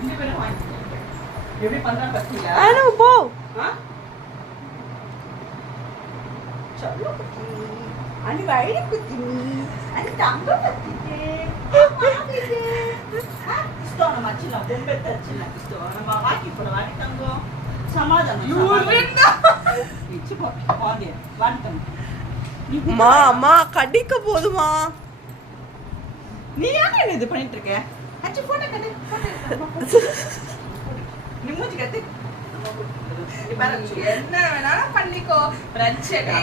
2 பேரும் வாங்கிக்கோங்க. எப்படி பண்றா பத்தியா? அனு போ. चलो कुटी आणि वाईट कुटी आणि तांबो कुटी इस्तो ना मच्छीला बॉम्बे तच्छीला इस्तो ना वाकी पण वाकी तांबो समाधान यूरिना इच्छ पादे वाकी तांबो மா அம்மா கடிக்க போதுமா. நீ ஏன் இது பண்ணிட்டு இருக்க? அச்சு போட்டோ கட்டு நீ மூஞ்சி கட்டு என்ன வேணாலும் பண்ணிக்கோ பிரச்சனை.